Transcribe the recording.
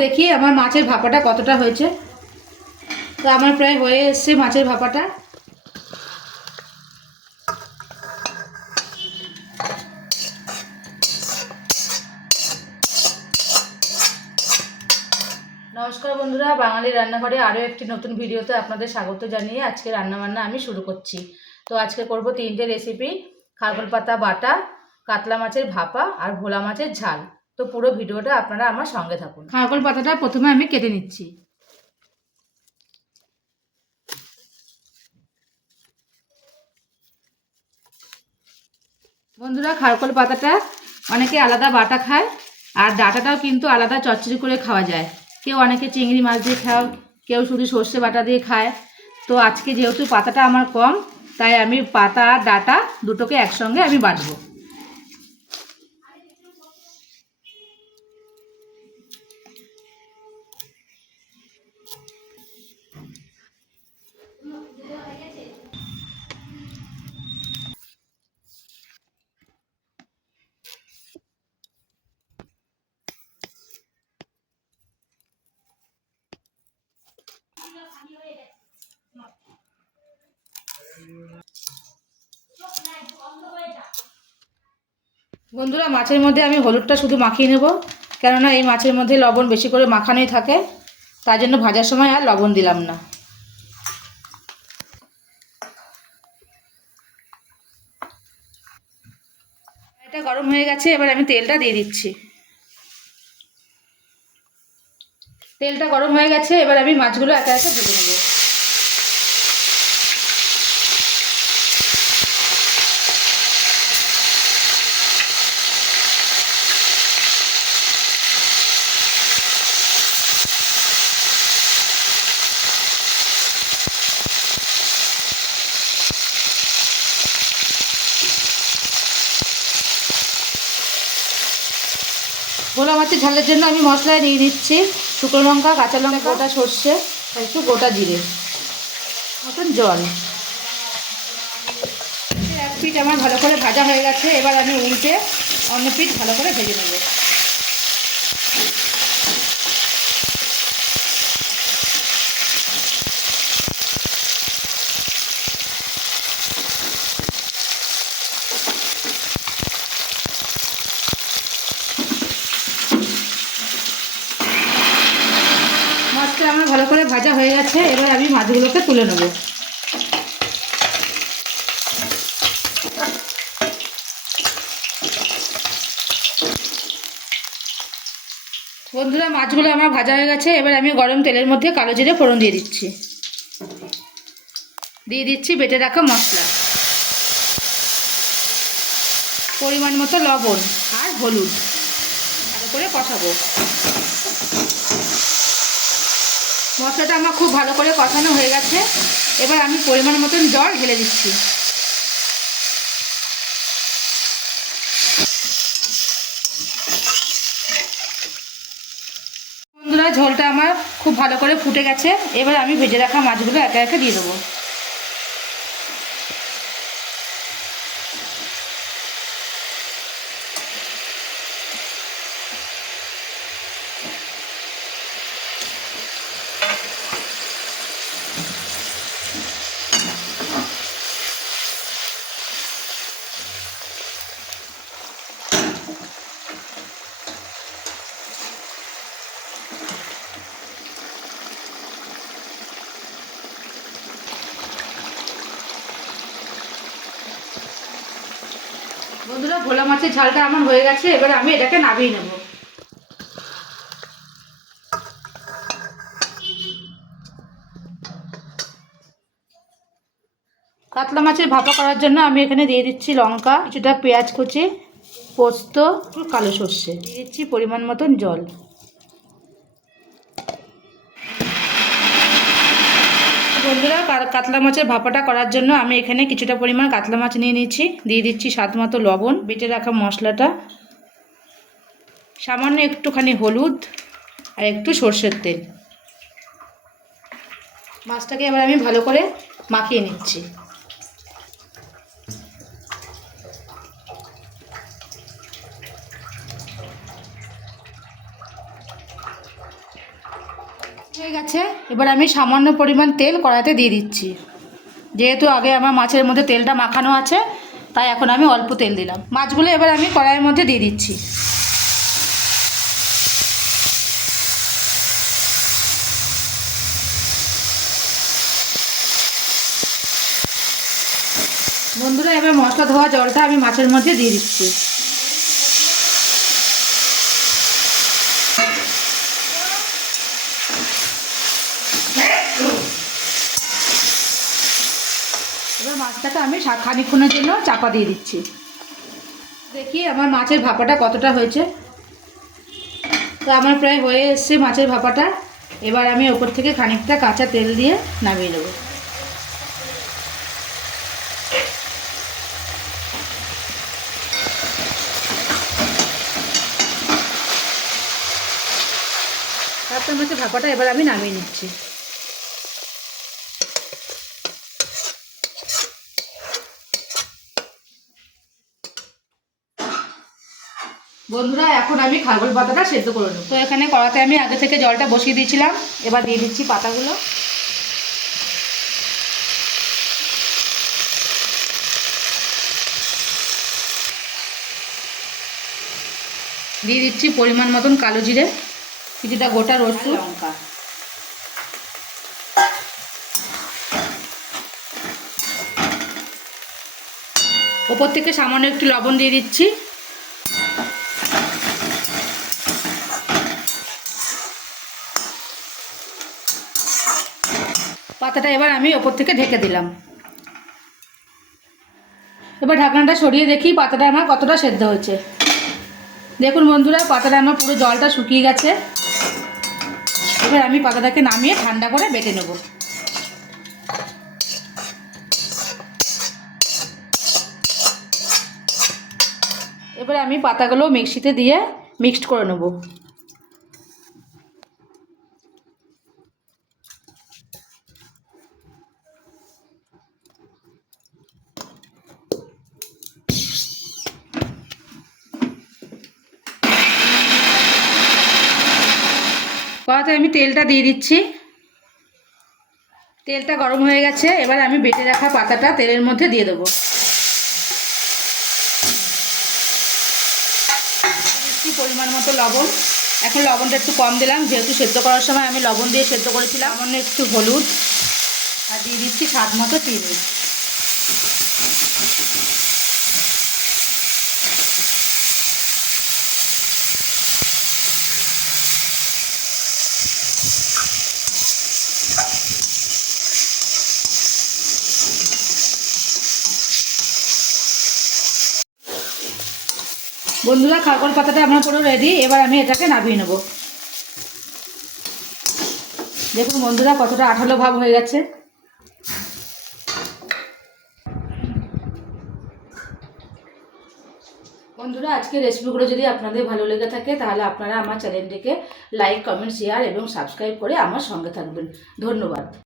দেখি আমার মাছের ভাপাটা কতটা হয়েছে। তো আমার প্রায় হয়ে এসছে মাছের ভাপাটা। নমস্কার বন্ধুরা, বাঙালি রান্নাঘরে আরও একটি নতুন ভিডিওতে আপনাদের স্বাগত জানিয়ে আজকে রান্নাবান্না আমি শুরু করছি। তো আজকে করব 3টে রেসিপি: খারকোল পাতা বাটা, কাতলা মাছের ভাপা আর ভোলা মাছের ঝাল। তো পুরো ভিডিওটা আপনারা আমার সঙ্গে থাকুন। খারকোল পাতাটা প্রথমে আমি কেটে নিচ্ছি। বন্ধুরা, খারকোল পাতাটা অনেকে আলাদা বাটা খায়, আর ডাঁটাটাও কিন্তু আলাদা চচ্চড়ি করে খাওয়া যায়। অনেকে চিংড়ি মাছ দিয়ে খায়, কেউ শুধু সর্ষে বাটা দিয়ে খায়। তো আজকে যেহেতু পাতাটা আমার কম, তাই আমি পাতা আর ডাঁটা দুটোকে একসঙ্গে আমি বাটবো। বন্ধুরা, মাছের মধ্যে আমি হলুদটা শুধু মাখিয়ে নেব, কেননা এই মাছের মধ্যে লবণ বেশি করে মাখানোই থাকে, তার জন্য ভাজার সময় আর লবণ দিলাম না। এটা গরম হয়ে গেছে, এবার আমি তেলটা দিয়ে দিচ্ছি। তেলটা গরম হয়ে গেছে, এবার আমি মাছগুলো একে একে ভেজে নেব। ভোলা মাছের ঝালের জন্য আমি মশলায় দিয়ে দিচ্ছি শুকনো লঙ্কা, কাঁচা লঙ্কা, গোটা সর্ষে, একটু গোটা জিরে মতন জল। এক পিঠ আমার ভালো করে ভাজা হয়ে গেছে, এবার আমি উল্টে অন্য পিঠ ভালো করে ভেজে নেব। মাছটা আমার ভালো করে ভাজা হয়ে গেছে, এবার আমি মাছগুলোকে তুলে নেব। বন্ধুরা, মাছগুলো আমার ভাজা হয়ে গেছে, এবার আমি গরম তেলের মধ্যে কালো জিরে ফোড়ন দিয়ে দিচ্ছি। দিয়ে দিচ্ছি বেটে রাখা মশলা, পরিমাণ মতো লবণ আর হলুদ, ভালো করে কষাবো। মশলাটা আমার খুব ভালো করে কষানো হয়ে গেছে, এবার আমি পরিমাণ মতন জল ঢেলে দিচ্ছি। বন্ধুরা, ঝোলটা আমার খুব ভালো করে ফুটে গেছে, এবার আমি ভেজে রাখা মাছগুলো একে একে দিয়ে দেবো। বন্ধুরা, ভোলা মাছের ঝালটা আমার হয়ে গেছে, এবার আমি এটাকে নামিয়ে নেব। কাতলা মাছের ভাপা করার জন্য আমি এখানে দিয়ে দিচ্ছি লঙ্কা, কিছুটা পেঁয়াজ কুচি, পোস্ত, কালো সর্ষে, দিয়ে দিচ্ছি পরিমাণ মতন জল। বন্ধুরা, কাতলা মাছের ভাপাটা করার জন্য আমি এখানে কিছুটা পরিমাণ কাতলা মাছ নিয়ে নিচ্ছি, দিয়ে দিচ্ছি স্বাদ মতো লবণ, বেটে রাখা মশলাটা, সামান্য একটুখানি হলুদ আর একটু সর্ষের তেল। মাছটাকে এবার আমি ভালো করে মাখিয়ে নিচ্ছি। হয়ে গেছে। এবার আমি সামান্য পরিমাণ তেল কড়াইতে দিয়ে দিচ্ছি। যেহেতু আগে আমার মাছের মধ্যে তেলটা মাখানো আছে, তাই এখন আমি অল্প তেল দিলাম। মাছগুলো এবার আমি কড়াইয়ের মধ্যে দিয়ে দিচ্ছি। বন্ধুরা, এবার মশলা ধোয়া জলটা আমি মাছের মধ্যে দিয়ে দিচ্ছি। এবার মাছটাকে আমি খানিকক্ষণের জন্য চাপা দিয়ে দিচ্ছি। দেখি আমার মাছের ভাপাটা কতটা হয়েছে। তো আমার প্রায় হয়ে এসছে মাছের ভাপাটা। এবার আমি ওপর থেকে খানিকটা কাঁচা তেল দিয়ে নামিয়ে নেব। তারপর মাছের ভাপাটা এবার আমি নামিয়ে নিচ্ছি। বন্ধুরা, এখন আমি খারগোল পাতাটা সেদ্ধ করে নেব। তো এখানে কড়াতে আমি আগে থেকে জলটা বসিয়ে দিয়েছিলাম। এবার দিয়ে দিচ্ছি পাতাগুলো। দিয়ে দিচ্ছি পরিমাণ মতন কালো জিরে, কিছুটা গোটা রসুন, লঙ্কা। ওপর থেকে সামান্য একটু লবণ দিয়ে দিচ্ছি। পাতাটা এবার আমি ওপর থেকে ঢেকে দিলাম। এবার ঢাকনাটা সরিয়ে দেখি পাতাটা আমার কতটা সেদ্ধ হয়েছে। দেখুন বন্ধুরা, পাতাটা আমার পুরো জলটা শুকিয়ে গেছে। এবার আমি পাতাটাকে নামিয়ে ঠান্ডা করে বেটে নেব। এবার আমি পাতাগুলো মিক্সিতে দিয়ে মিক্সড করে নেব। কড়াতে আমি তেলটা দিয়ে দিচ্ছি। তেলটা গরম হয়ে গেছে। এবার আমি বেটে রাখা পাতাটা তেলের মধ্যে দিয়ে দেবো। দিচ্ছি পরিমাণ মতো লবণ। এখন লবণটা একটু কম দিলাম, যেহেতু সেদ্ধ করার সময় আমি লবণ দিয়ে সেদ্ধ করেছিলাম। সামান্য একটু হলুদ, আর দিয়ে দিচ্ছি স্বাদ মতো চিনি। বন্ধুরা, খারকোল পাতাটা আমার পুরো রেডি। এবার আমি এটাকে নামিয়ে নেব। দেখুন বন্ধুরা, কতটা আঠালো ভাব হয়ে গেছে। বন্ধুরা, আজকের রেসিপিগুলো যদি আপনাদের ভালো লেগে থাকে, তাহলে আপনারা আমার চ্যানেলটিকে লাইক, কমেন্ট, শেয়ার এবং সাবস্ক্রাইব করে আমার সঙ্গে থাকবেন। ধন্যবাদ।